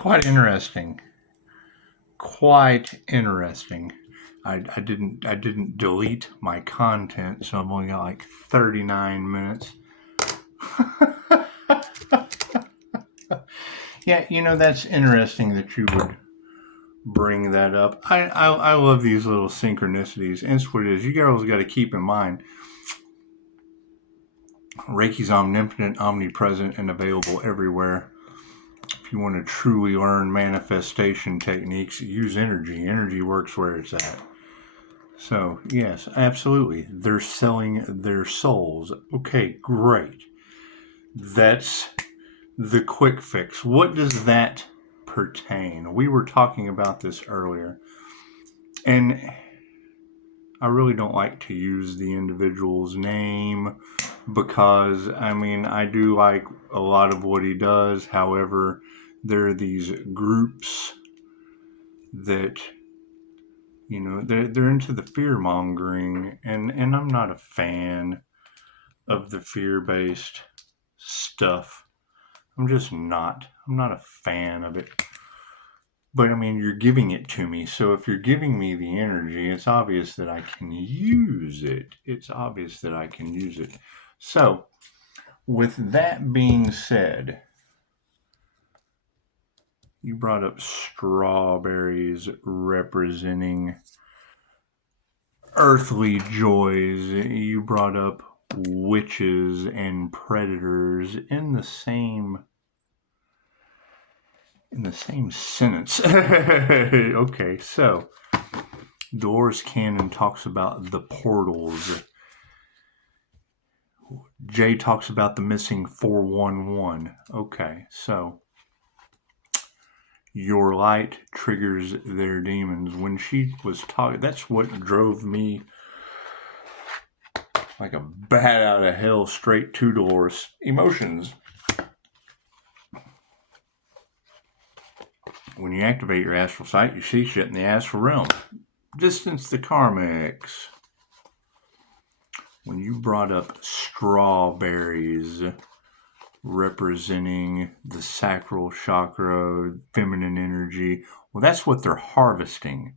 Quite interesting. Quite interesting. I didn't delete my content, so I've only got like 39 minutes. Yeah, that's interesting that you would bring that up. I love these little synchronicities. And it's what it is. You girls got to keep in mind Reiki's omnipotent, omnipresent, and available everywhere. If you want to truly learn manifestation techniques, use energy. Energy works where it's at. So, yes, absolutely. They're selling their souls. Okay, great. That's the quick fix. What does that pertain? We were talking about this earlier. And I really don't like to use the individual's name because, I do like a lot of what he does. However, there are these groups that, they're into the fear mongering, and I'm not a fan of the fear-based stuff. I'm just not. I'm not a fan of it. But you're giving it to me. So if you're giving me the energy, it's obvious that I can use it. It's obvious that I can use it. So, with that being said, you brought up strawberries representing earthly joys. You brought up witches and predators in the same sentence. Okay, so Dolores Cannon talks about the portals. Jay talks about the missing 411. Okay, so your light triggers their demons. When she was talking, that's what drove me like a bat out of hell straight to Dolores. Emotions. When you activate your astral sight, you see shit in the astral realm. Distance the karmics. When you brought up strawberries representing the sacral chakra, feminine energy, well, that's what they're harvesting.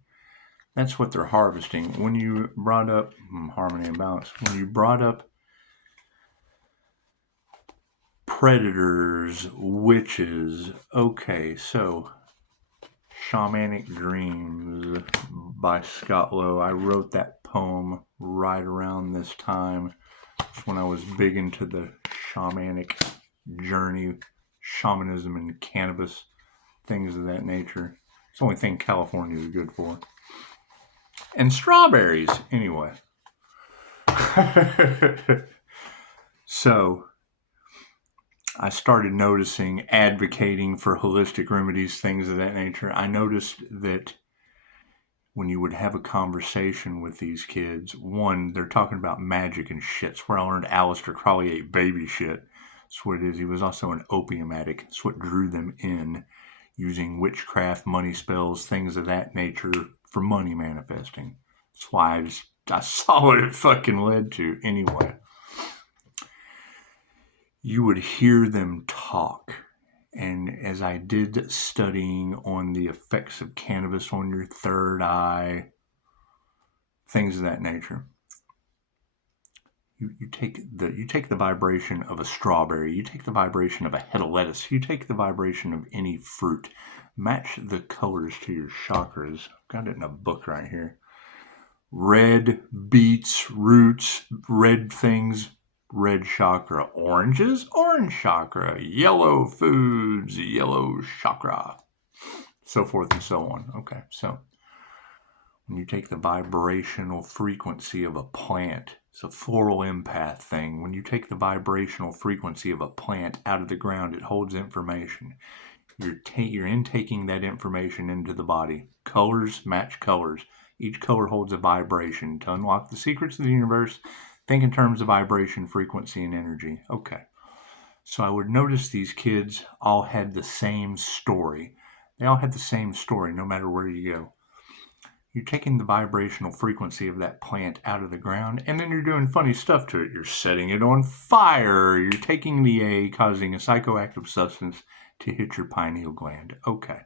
That's what they're harvesting. When you brought up harmony and balance, when you brought up predators, witches, okay, so Shamanic Dreams by Scott Lowe. I wrote that poem right around this time. It's when I was big into the shamanic journey, shamanism and cannabis, things of that nature. It's the only thing California is good for. And strawberries, anyway. So, I started noticing, advocating for holistic remedies, things of that nature. I noticed that when you would have a conversation with these kids, one, they're talking about magic and shit. It's where I learned Aleister Crowley ate baby shit. That's what it is. He was also an opium addict. That's what drew them in, using witchcraft, money spells, things of that nature for money manifesting. That's why I saw what it fucking led to anyway. You would hear them talk. And as I did studying on the effects of cannabis on your third eye, things of that nature, you take the vibration of a strawberry, you take the vibration of a head of lettuce, you take the vibration of any fruit, match the colors to your chakras. I've got it in a book right here. Red beets, roots, red things, red chakra. Oranges, orange chakra. Yellow foods, yellow chakra. So forth and so on. Okay, so when you take the vibrational frequency of a plant, it's a floral empath thing. When you take the vibrational frequency of a plant out of the ground, it holds information. You're intaking that information into the body. Colors match colors. Each color holds a vibration. To unlock the secrets of the universe, think in terms of vibration, frequency, and energy. Okay. So I would notice these kids all had the same story. They all had the same story no matter where you go. You're taking the vibrational frequency of that plant out of the ground, and then you're doing funny stuff to it. You're setting it on fire. You're taking the A, causing a psychoactive substance, to hit your pineal gland. Okay.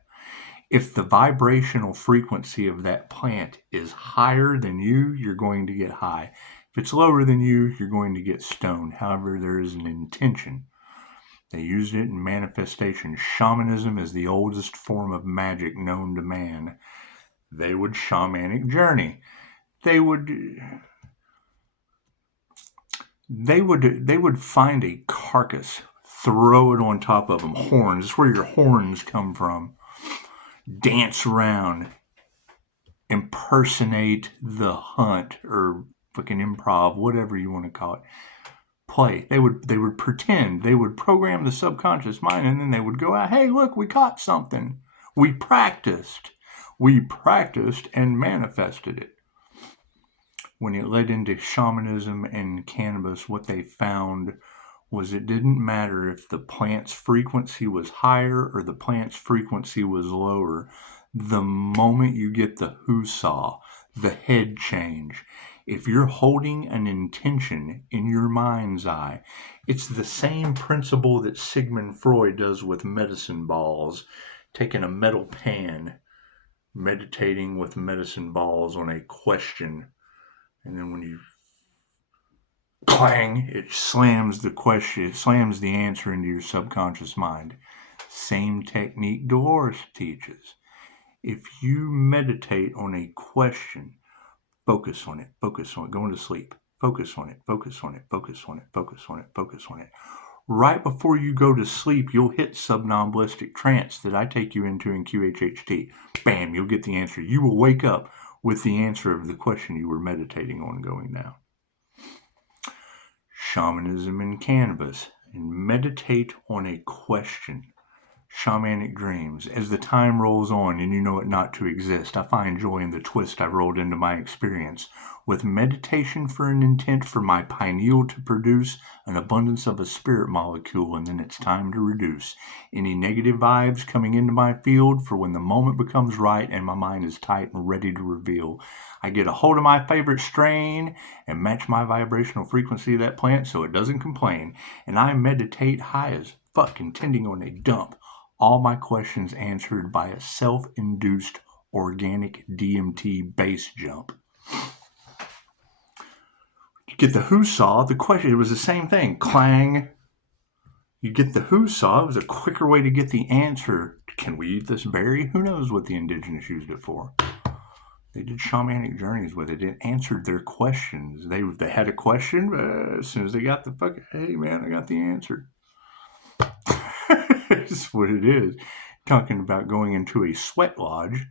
If the vibrational frequency of that plant is higher than you, you're going to get high. If it's lower than you, you're going to get stoned. However, there is an intention. They used it in manifestation. Shamanism is the oldest form of magic known to man. They would shamanic journey. They would find a carcass, throw it on top of them. Horns. That's where your horns come from. Dance around, impersonate the hunt or fucking improv, whatever you want to call it. Play. They would pretend. They would program the subconscious mind, and then they would go out. Hey, look, we caught something. We practiced and manifested it. When it led into shamanism and cannabis, what they found was it didn't matter if the plant's frequency was higher or the plant's frequency was lower. The moment you get the whoosah, the head change, if you're holding an intention in your mind's eye, it's the same principle that Sigmund Freud does with medicine balls, taking a metal pan, meditating with medicine balls on a question, and then when you clang, it slams the question, it slams the answer into your subconscious mind. Same technique Dolores teaches. If you meditate on a question, focus on it, going to sleep, focus on it. Right before you go to sleep, you'll hit subnomnalistic trance that I take you into in QHHT. Bam, you'll get the answer. You will wake up with the answer of the question you were meditating on going down. Shamanism and cannabis, and meditate on a question. Shamanic dreams. As the time rolls on and you know it not to exist, I find joy in the twist I've rolled into my experience. With meditation for an intent for my pineal to produce an abundance of a spirit molecule, and then it's time to reduce any negative vibes coming into my field for when the moment becomes right and my mind is tight and ready to reveal. I get a hold of my favorite strain and match my vibrational frequency of that plant so it doesn't complain, and I meditate high as fuck, intending on a dump. All my questions answered by a self-induced organic DMT base jump. You get the whoosah, the question, it was the same thing. Clang. You get the whoosah, it was a quicker way to get the answer. Can we eat this berry? Who knows what the indigenous used it for? They did shamanic journeys with it. It answered their questions. They had a question, as soon as they got the fucking, hey man, I got the answer. That's what it is. Talking about going into a sweat lodge.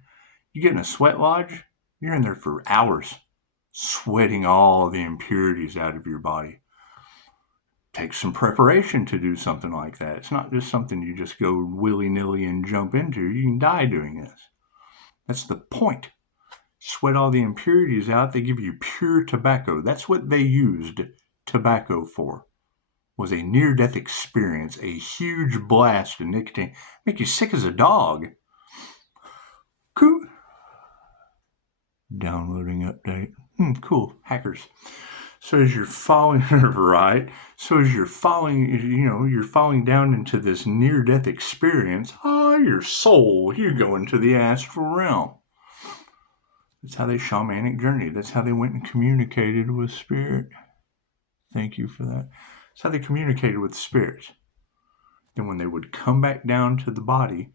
You get in a sweat lodge, you're in there for hours, sweating all the impurities out of your body. Takes some preparation to do something like that. It's not just something you just go willy-nilly and jump into. You can die doing this. That's the point. Sweat all the impurities out. They give you pure tobacco. That's what they used tobacco for. Was a near-death experience, a huge blast of nicotine. Make you sick as a dog. Cool. Downloading update. Cool. Hackers. So as you're falling, right? So as you're falling, you're falling down into this near-death experience. Your soul, you go into the astral realm. That's how they shamanic journeyed. That's how they went and communicated with spirit. Thank you for that. That's how they communicated with spirits. Then when they would come back down to the body,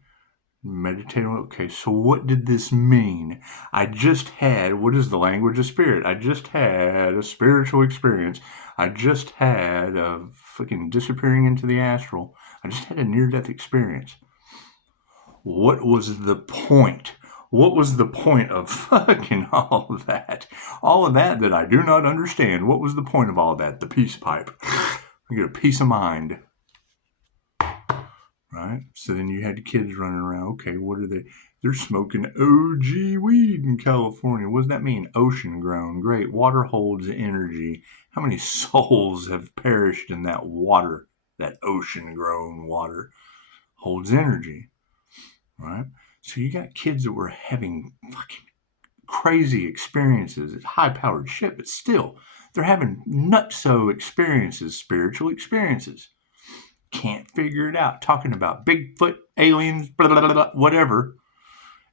meditate on, okay, so what did this mean? I just had, what is the language of spirit? I just had a spiritual experience. I just had a fucking disappearing into the astral. I just had a near-death experience. What was the point? What was the point of fucking all of that? All of that I do not understand. What was the point of all that? The peace pipe. I get a peace of mind. Right? So then you had kids running around. Okay, what are they? They're smoking OG weed in California. What does that mean? Ocean grown. Great. Water holds energy. How many souls have perished in that water? That ocean grown water holds energy. Right? So you got kids that were having fucking crazy experiences. It's high-powered shit, but still, they're having nutso experiences, spiritual experiences. Can't figure it out. Talking about Bigfoot, aliens, blah, blah, blah, blah, whatever.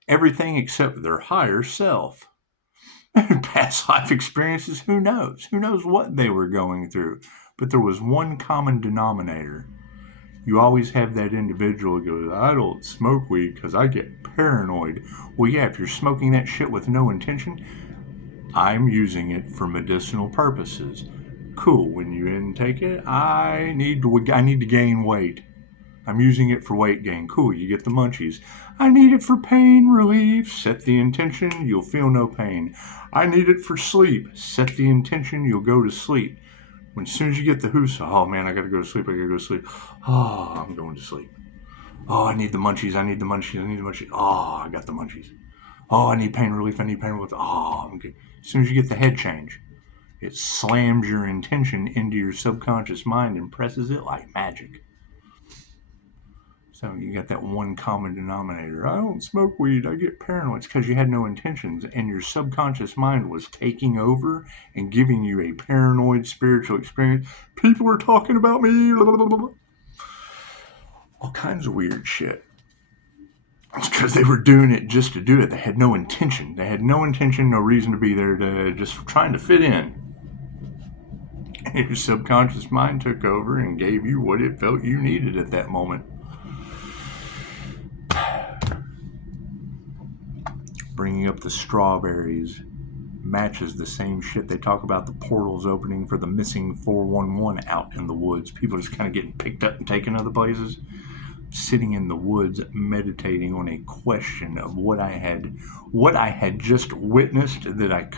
Everything except their higher self. Past life experiences, who knows? Who knows what they were going through? But there was one common denominator. You always have that individual who goes, I don't smoke weed because I get paranoid. Well, yeah, if you're smoking that shit with no intention, I'm using it for medicinal purposes. Cool. When you intake it, I need to gain weight. I'm using it for weight gain. Cool. You get the munchies. I need it for pain relief. Set the intention. You'll feel no pain. I need it for sleep. Set the intention. You'll go to sleep. When as soon as you get the hoos, oh man, I gotta go to sleep. I gotta go to sleep. Oh, I'm going to sleep. Oh, I need the munchies. I need the munchies. I need the munchies. Oh, I got the munchies. Oh, I need pain relief. I need pain relief. Oh, I'm good. As soon as you get the head change, it slams your intention into your subconscious mind and presses it like magic. So you got that one common denominator. I don't smoke weed. I get paranoid. It's because you had no intentions, and your subconscious mind was taking over and giving you a paranoid spiritual experience. People are talking about me. Blah, blah, blah, blah. All kinds of weird shit. It's because they were doing it just to do it. They had no intention. They had no intention, no reason to be there, to just trying to fit in. And your subconscious mind took over and gave you what it felt you needed at that moment. Bringing up the strawberries matches the same shit. They talk about the portals opening for the missing 411 out in the woods. People just kind of getting picked up and taken other places. Sitting in the woods meditating on a question of what I had just witnessed that I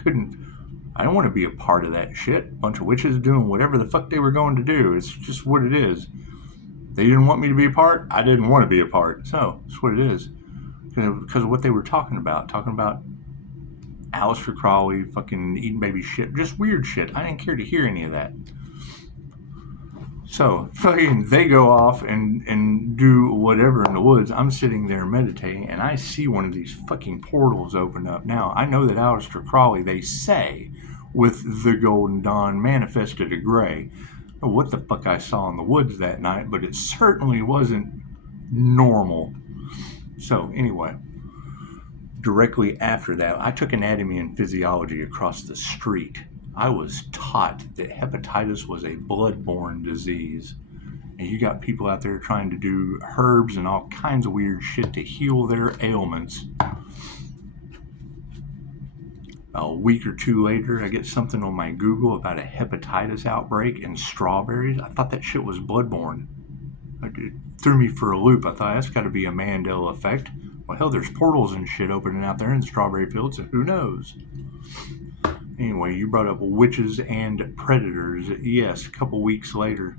don't want to be a part of that shit. A bunch of witches doing whatever the fuck they were going to do. It's just what it is. They didn't want me to be a part. I didn't want to be a part. So it's what it is. Because of what they were talking about Aleister Crowley fucking eating baby shit, just weird shit. I didn't care to hear any of that. So fucking they go off and do whatever in the woods. I'm sitting there meditating, and I see one of these fucking portals open up. Now I know that Aleister Crowley, they say, with the Golden Dawn manifested a gray. What the fuck I saw in the woods that night, but it certainly wasn't normal. So anyway, directly after that, I took anatomy and physiology across the street. I was taught that hepatitis was a blood-borne disease. And you got people out there trying to do herbs and all kinds of weird shit to heal their ailments. A week or two later, I get something on my Google about a hepatitis outbreak in strawberries. I thought that shit was blood-borne. It threw me for a loop. I thought, that's got to be a Mandela effect. Well, hell, there's portals and shit opening out there in the strawberry fields, so who knows? Anyway, you brought up witches and predators. Yes, a couple weeks later,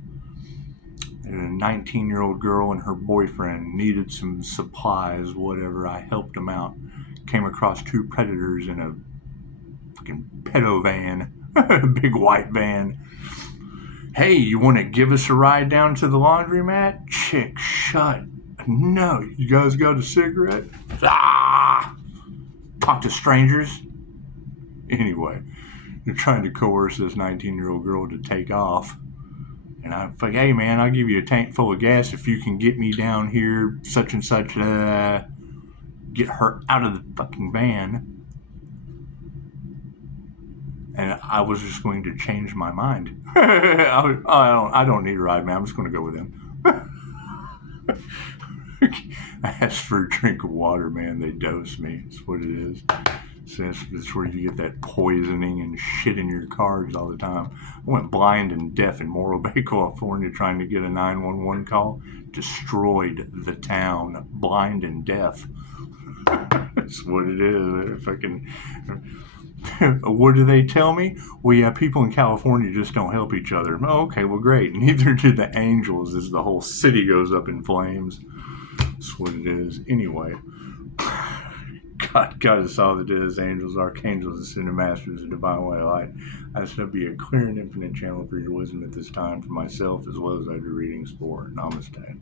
a 19-year-old girl and her boyfriend needed some supplies, whatever. I helped them out. Came across two predators in a fucking pedo van, a big white van. Hey, you want to give us a ride down to the laundromat? Chick, shut. No, you guys got a cigarette? Ah! Talk to strangers? Anyway, they're trying to coerce this 19-year-old girl to take off. And I'm like, hey man, I'll give you a tank full of gas if you can get me down here, such and such, get her out of the fucking van. And I was just going to change my mind. I don't need a ride, man. I'm just going to go with him. I asked for a drink of water, man. They dosed me. That's what it is. So that's where you get that poisoning and shit in your cars all the time. I went blind and deaf in Morro Bay, California, trying to get a 911 call. Destroyed the town. Blind and deaf. That's what it is. Fucking. What do they tell me? Well, yeah, people in California just don't help each other. Oh, okay, well, great. Neither do the angels, as the whole city goes up in flames. That's what it is. Anyway, God is all that is. Angels, archangels, ascended masters, and divine way of light. I just hope to be a clear and infinite channel for your wisdom at this time for myself, as well as I do readings for. Namaste.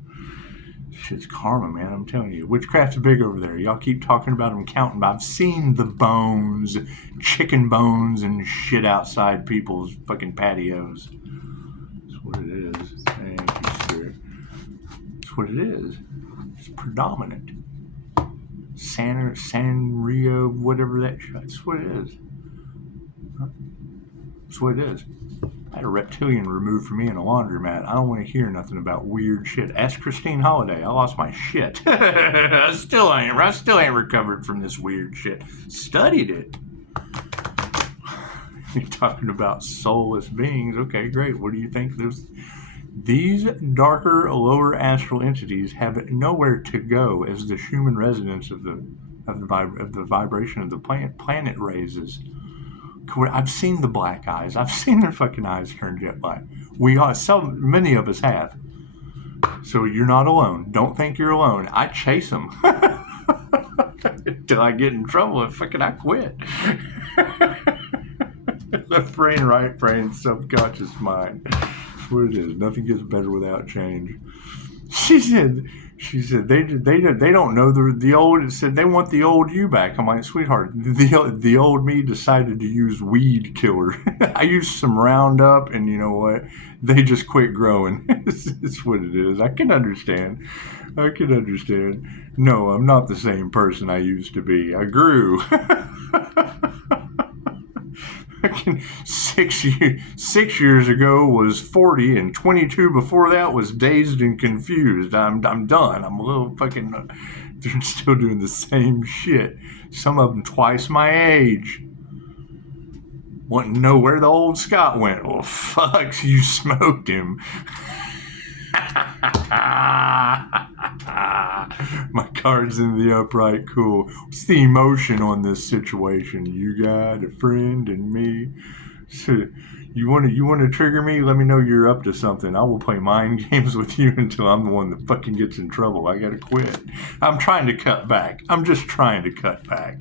Shit's karma, man. I'm telling you. Witchcraft's big over there. Y'all keep talking about them, counting. I've seen the bones, chicken bones, and shit outside people's fucking patios. That's what it is. Thank you, Spirit. That's what it is. It's predominant. Sanrio, whatever that shit. That's what it is. That's what it is. I had a reptilian removed from me in a laundromat. I don't want to hear nothing about weird shit. Ask Christine Holiday. I lost my shit. I still ain't recovered from this weird shit. Studied it. You're talking about soulless beings. Okay, great. What do you think? These darker, lower astral entities have nowhere to go as the human resonance of the vibration of the planet raises. I've seen the black eyes. I've seen their fucking eyes turn jet black. Many of us have. So you're not alone. Don't think you're alone. I chase them until I get in trouble and fucking I quit. Left brain, right brain, subconscious mind. That's what it is. Nothing gets better without change. She said they don't know the old. It said they want the old you back. I'm like, sweetheart, the old me decided to use weed killer. I used some Roundup, and you know what? They just quit growing. It's what it is. I can understand. No, I'm not the same person I used to be. I grew. 6 years ago was 40, and 22 before that was dazed and confused. I'm done. I'm a little fucking. They're still doing the same shit. Some of them twice my age. Wanting to know where the old Scott went. Well, fuck, you smoked him. My card's in the upright. Cool. What's the emotion on this situation? You got a friend and me. So you want to trigger me? Let me know you're up to something. I will play mind games with you until I'm the one that fucking gets in trouble. I gotta quit. I'm trying to cut back. I'm just trying to cut back.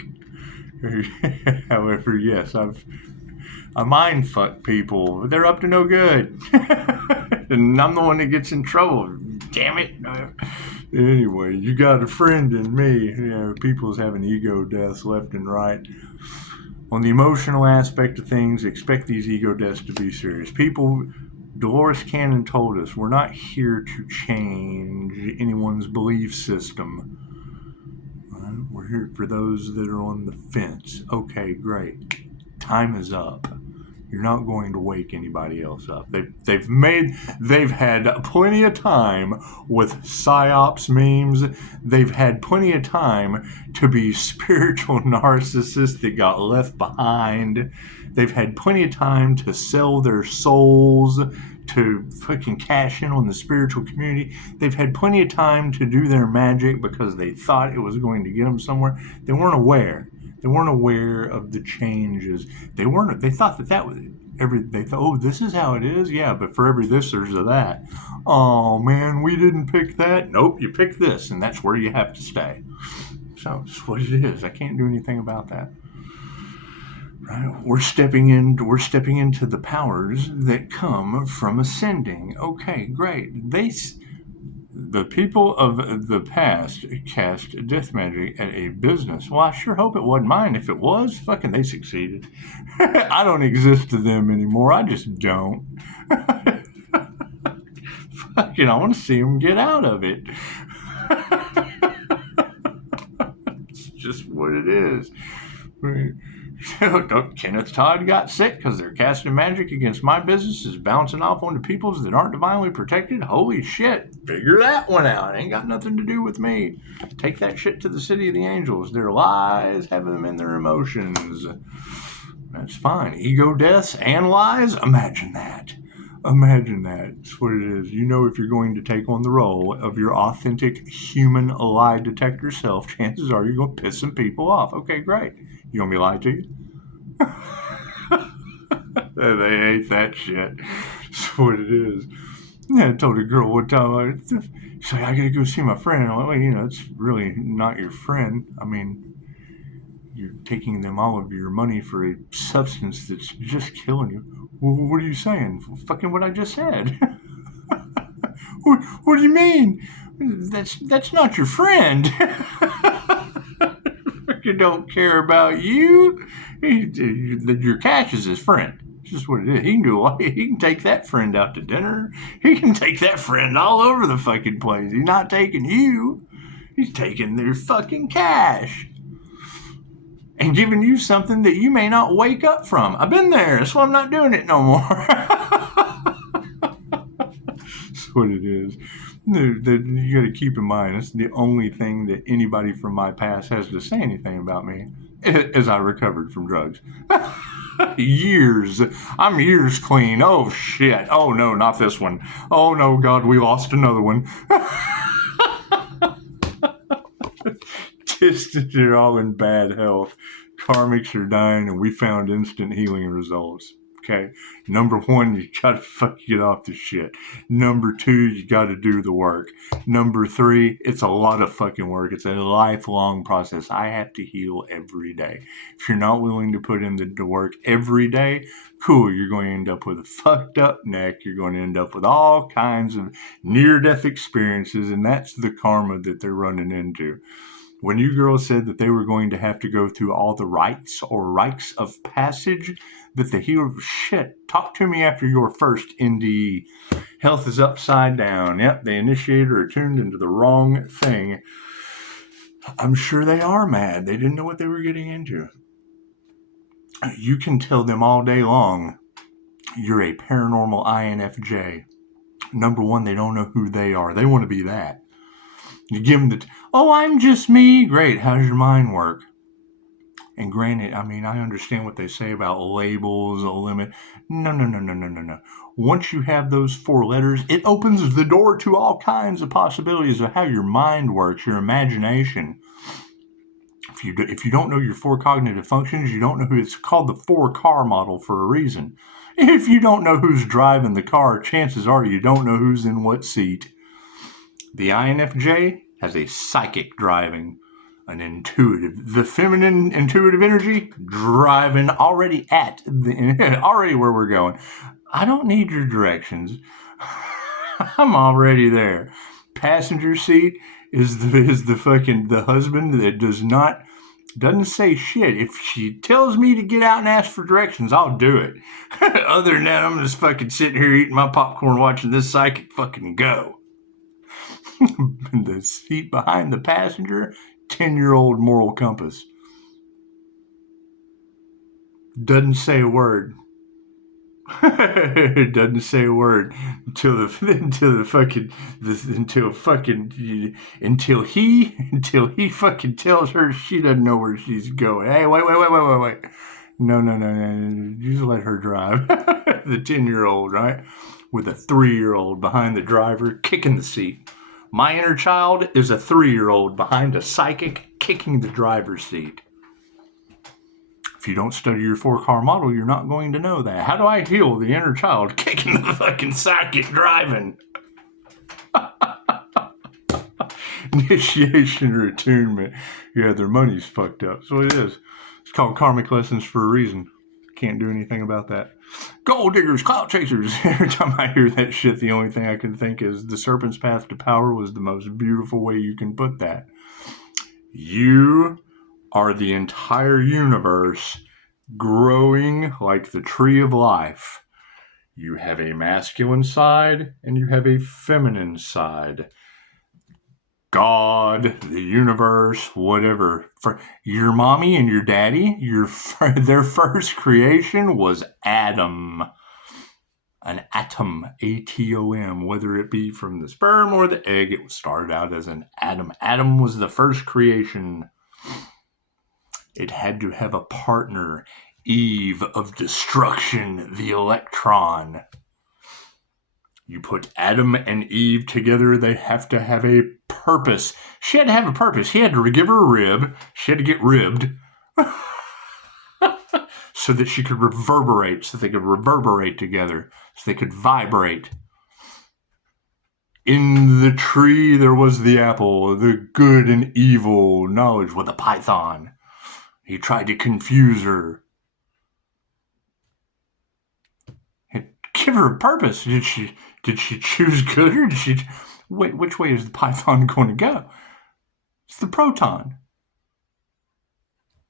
However, yes, I mind fuck people. They're up to no good. And I'm the one that gets in trouble. Damn it. Anyway, you got a friend in me. You know, people's having ego deaths left and right. On the emotional aspect of things, expect these ego deaths to be serious. People, Dolores Cannon told us, we're not here to change anyone's belief system. Right? We're here for those that are on the fence. Okay, great. Time is up. You're not going to wake anybody else up. They've had plenty of time with psyops memes. They've had plenty of time to be spiritual narcissists that got left behind. They've had plenty of time to sell their souls, to fucking cash in on the spiritual community. They've had plenty of time to do their magic because they thought it was going to get them somewhere. They weren't aware. They weren't aware of the changes. They thought that was they thought, oh, this is how it is? Yeah, but for every this, there's a that. Oh, man, we didn't pick that. Nope, you picked this, and that's where you have to stay. So it's what it is. I can't do anything about that. Right? We're stepping into the powers that come from ascending. Okay, great. The people of the past cast death magic at a business. Well, I sure hope it wasn't mine. If it was, fucking they succeeded. I don't exist to them anymore. I just don't. Fucking, I want to see them get out of it. It's just what it is. Kenneth Todd got sick because they're casting magic against my business is bouncing off onto peoples that aren't divinely protected. Holy shit. Figure that one out. Ain't got nothing to do with me. Take that shit to the city of the angels. Their lies have them in their emotions. That's fine. Ego deaths and lies? Imagine that. Imagine that. That's what it is. You know, if you're going to take on the role of your authentic human lie detector self, chances are you're going to piss some people off. Okay, great. You want me to lie to you? They hate that shit. That's what it is. Yeah, I told a girl one time, she's like, I gotta go see my friend. I'm like, well, you know, it's really not your friend. I mean, you're taking them all of your money for a substance that's just killing you. Well, what are you saying? Fucking what I just said. What do you mean? That's not your friend. Fucking don't care about you. Your cash is his friend. It's just what it is. He can do. He can take that friend out to dinner. He can take that friend all over the fucking place. He's not taking you. He's taking their fucking cash and giving you something that you may not wake up from. I've been there. That's why I'm not doing it no more. That's what it is. You got to keep in mind, it's the only thing that anybody from my past has to say anything about me as I recovered from drugs. Years. I'm years clean. Oh, shit. Oh, no, not this one. Oh, no, God, we lost another one. Just as you're all in bad health, karmics are dying, and we found instant healing results. Okay, number one, you gotta fucking get off the shit. Number two, you gotta do the work. Number three, it's a lot of fucking work. It's a lifelong process. I have to heal every day. If you're not willing to put in the work every day, cool, you're going to end up with a fucked up neck. You're going to end up with all kinds of near-death experiences, and that's the karma that they're running into. When you girls said that they were going to have to go through all the rites or rites of passage, that the healer, shit, talk to me after your first NDE. Health is upside down. Yep, the initiator are tuned into the wrong thing. I'm sure they are mad. They didn't know what they were getting into. You can tell them all day long, you're a paranormal INFJ. Number one, they don't know who they are. They want to be that. You give them oh, I'm just me. Great. How's your mind work? And granted, I mean, I understand what they say about labels, a limit. No. Once you have those 4 letters, it opens the door to all kinds of possibilities of how your mind works, your imagination. If you don't know your 4 cognitive functions, you don't know who. It's called the 4-car model for a reason. If you don't know who's driving the car, chances are you don't know who's in what seat. The INFJ has a psychic driving, an intuitive, the feminine intuitive energy driving already already where we're going. I don't need your directions. I'm already there. Passenger seat is the husband that doesn't say shit. If she tells me to get out and ask for directions, I'll do it. Other than that, I'm just fucking sitting here eating my popcorn watching this psychic fucking go. The seat behind the passenger, 10-year-old moral compass. Doesn't say a word. It doesn't say a word until he fucking tells her she doesn't know where she's going. Hey, wait. No. You just let her drive. The 10-year-old, right? With a 3-year-old behind the driver kicking the seat. My inner child is a 3-year-old behind a psychic kicking the driver's seat. If you don't study your 4-car model, you're not going to know that. How do I heal the inner child kicking the fucking psychic driving? Initiation or attunement. Yeah, their money's fucked up. So it is. It's called karmic lessons for a reason. Can't do anything about that. Gold diggers, clout chasers. Every time I hear that shit, the only thing I can think is the serpent's path to power was the most beautiful way you can put that. You are the entire universe growing like the tree of life. You have a masculine side and you have a feminine side. God, the universe, whatever. For your mommy and your daddy, their first creation was Adam. An atom, A-T-O-M, whether it be from the sperm or the egg, it started out as an atom. Adam was the first creation. It had to have a partner, Eve of destruction, the electron. You put Adam and Eve together, they have to have a purpose. She had to have a purpose. He had to give her a rib. She had to get ribbed so that she could reverberate, so they could reverberate together, so they could vibrate. In the tree there was the apple, the good and evil knowledge with a python. He tried to confuse her. Give her a purpose. Did she choose good or did she wait? Which way is the python going to go? It's the proton.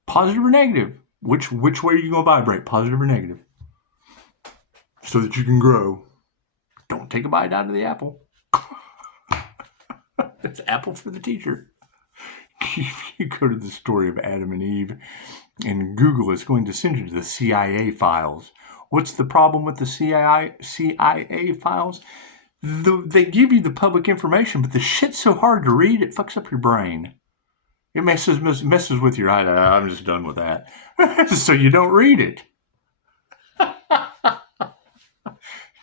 Positive or negative? Which way are you going to vibrate? Positive or negative? so that you can grow. Don't take a bite out of the apple. It's apple for the teacher. If you go to the story of Adam and Eve and Google, it's going to send you to the CIA files. What's the problem with the CIA files? They give you the public information, but the shit's so hard to read, it fucks up your brain. It messes with your eye. I'm just done with that. So you don't read it.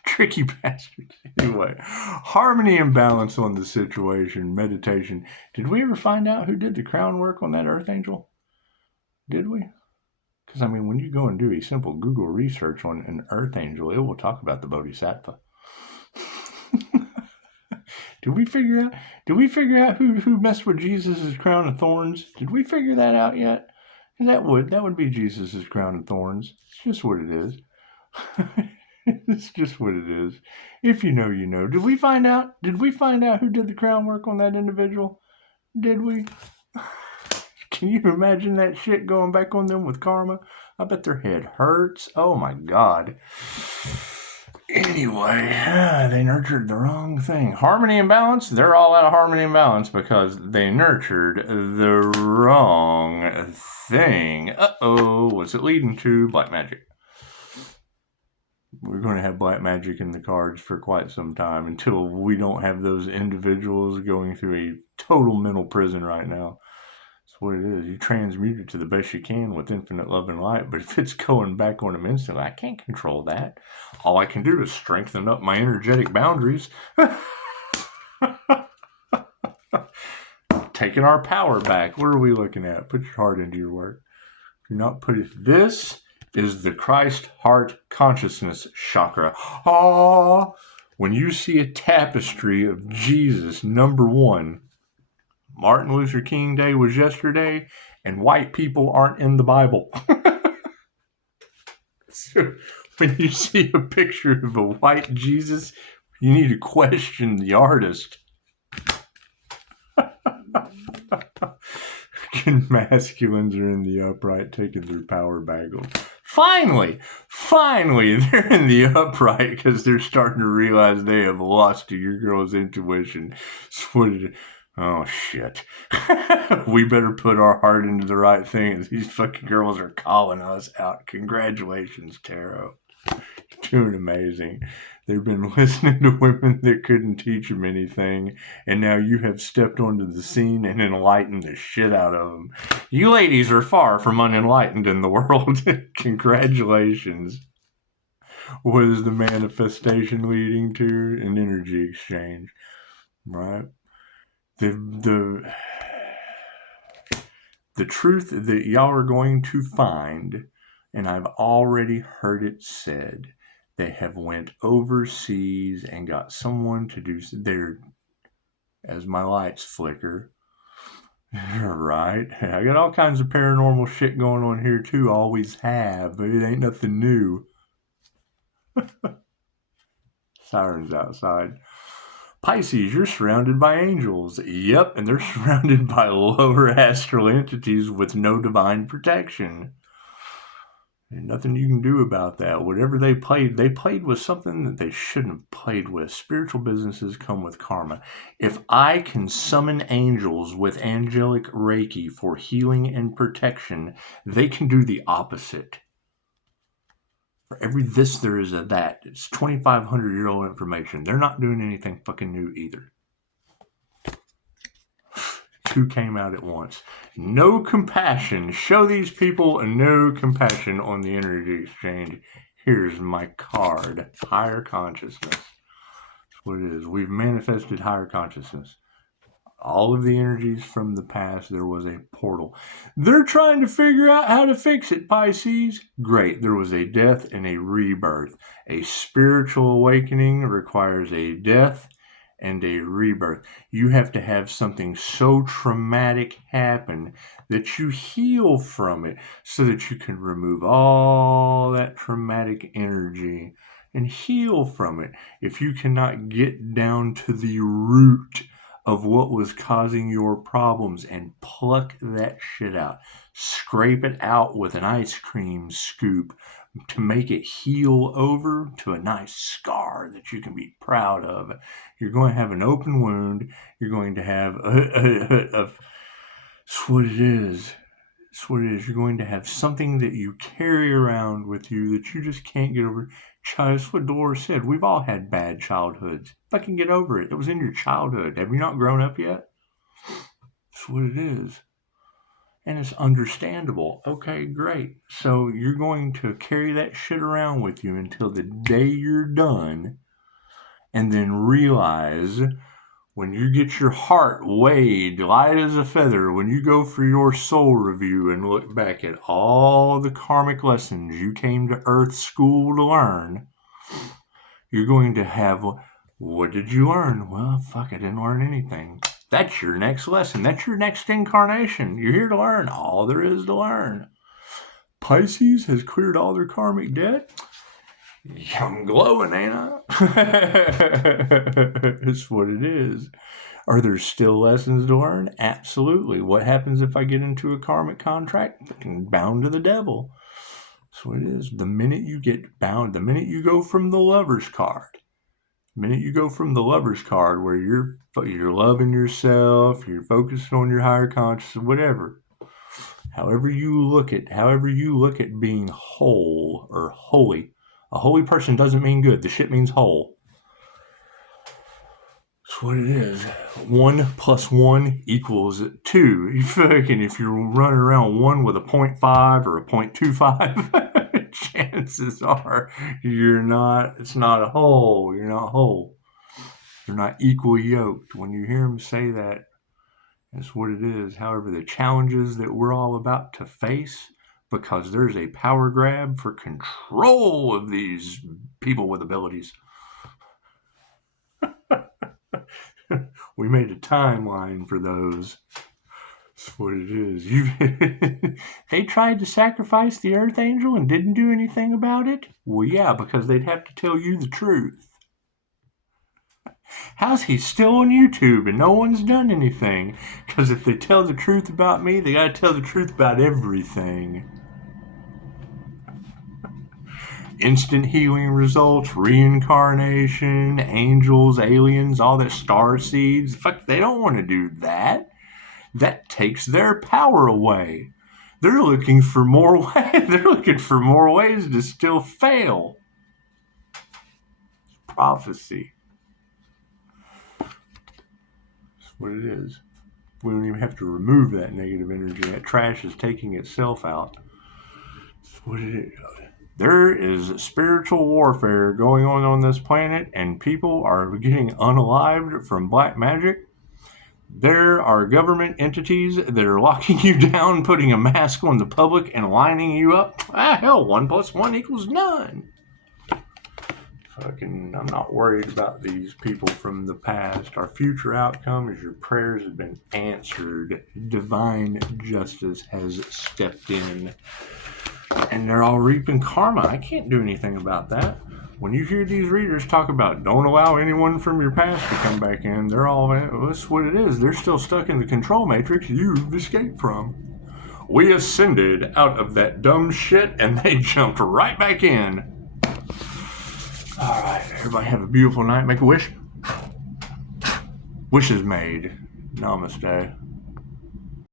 Tricky bastards. Anyway, harmony and balance on the situation, meditation. Did we ever find out who did the crown work on that earth angel? Did we? Because, I mean, when you go and do a simple Google research on an earth angel, it will talk about the bodhisattva. Did we figure out who messed with Jesus' crown of thorns? Did we figure that out yet? That would be Jesus' crown of thorns. It's just what it is. It's just what it is. If you know, you know. Did we find out who did the crown work on that individual? Did we? Can you imagine that shit going back on them with karma? I bet their head hurts. Oh my God. Anyway, they nurtured the wrong thing. Harmony and balance, they're all out of harmony and balance because they nurtured the wrong thing. Uh-oh, what's it leading to? Black magic. We're going to have black magic in the cards for quite some time until we don't have those individuals going through a total mental prison right now. That's what it is. You transmute it to the best you can with infinite love and light, but if it's going back on them instantly, I can't control that. All I can do is strengthen up my energetic boundaries. Taking our power back. What are we looking at? Put your heart into your work. Do not put it. This is the Christ heart consciousness chakra. Ah, when you see a tapestry of Jesus, number one, Martin Luther King Day was yesterday, and white people aren't in the Bible. So when you see a picture of a white Jesus, you need to question the artist. Masculines are in the upright, taking their power back. Finally, they're in the upright because they're starting to realize they have lost to your girl's intuition. Oh, shit. We better put our heart into the right thing. These fucking girls are calling us out. Congratulations, Tarot. You're doing amazing. They've been listening to women that couldn't teach them anything, and now you have stepped onto the scene and enlightened the shit out of them. You ladies are far from unenlightened in the world. Congratulations. What is the manifestation leading to? An energy exchange, right? The truth that y'all are going to find, and I've already heard it said, they have went overseas and got someone to do their, as my lights flicker, right? I got all kinds of paranormal shit going on here too, always have, but it ain't nothing new. Sirens outside. Pisces, you're surrounded by angels. Yep, and they're surrounded by lower astral entities with no divine protection. And nothing you can do about that. Whatever they played with something that they shouldn't have played with. Spiritual businesses come with karma. If I can summon angels with angelic Reiki for healing and protection, they can do the opposite. For every this, there is a that. It's 2,500-year-old information. They're not doing anything fucking new either. Two came out at once. No compassion. Show these people no compassion on the energy exchange. Here's my card. Higher consciousness. That's what it is. We've manifested higher consciousness. All of the energies from the past, there was a portal. They're trying to figure out how to fix it, Pisces. Great. There was a death and a rebirth. A spiritual awakening requires a death and a rebirth. You have to have something so traumatic happen that you heal from it so that you can remove all that traumatic energy and heal from it. If you cannot get down to the root of what was causing your problems and pluck that shit out. Scrape it out with an ice cream scoop to make it heal over to a nice scar that you can be proud of. You're going to have an open wound. You're going to have it's what it is. It's what it is. You're going to have something that you carry around with you that you just can't get over. That's what Dolores said. We've all had bad childhoods. Fucking get over it. It was in your childhood. Have you not grown up yet? That's what it is. And it's understandable. Okay, great. So you're going to carry that shit around with you until the day you're done, and then realize when you get your heart weighed light as a feather, when you go for your soul review and look back at all the karmic lessons you came to Earth School to learn, you're going to have, what did you learn? Well, fuck, I didn't learn anything. That's your next lesson. That's your next incarnation. You're here to learn all there is to learn. Pisces has cleared all their karmic debt. I'm glowing, ain't I? That's what it is. Are there still lessons to learn? Absolutely. What happens if I get into a karmic contract? I'm bound to the devil. That's what it is. The minute you get bound, the minute you go from the Lover's card, where you're loving yourself, you're focusing on your higher consciousness, whatever. However you look at being whole or holy. A holy person doesn't mean good. The shit means whole. That's what it is. 1 + 1 = 2. If you're running around 1 with a 0.5 or a 0.25, chances are it's not a whole. You're not whole. You're not equal yoked. When you hear him say that, that's what it is. However, the challenges that we're all about to face, because there's a power grab for control of these people with abilities. We made a timeline for those. That's what it is. They tried to sacrifice the Earth Angel and didn't do anything about it? Well, yeah, because they'd have to tell you the truth. How's he still on YouTube and no one's done anything? Because if they tell the truth about me, they gotta tell the truth about everything. Instant healing results, reincarnation, angels, aliens, all that, star seeds. Fuck, they don't want to do that. That takes their power away. They're looking for more ways. They're looking for more ways to still fail. Prophecy. That's what it is. We don't even have to remove that negative energy. That trash is taking itself out. That's what it is. There is spiritual warfare going on this planet, and people are getting unalived from black magic. There are government entities that are locking you down, putting a mask on the public, and lining you up. Hell, 1 + 1 = none. I'm not worried about these people from the past. Our future outcome is your prayers have been answered. Divine justice has stepped in. And they're all reaping karma. I can't do anything about that. When you hear these readers talk about don't allow anyone from your past to come back in, that's what it is. They're still stuck in the control matrix you've escaped from. We ascended out of that dumb shit and they jumped right back in. All right, everybody have a beautiful night. Make a wish. Wish is made. Namaste.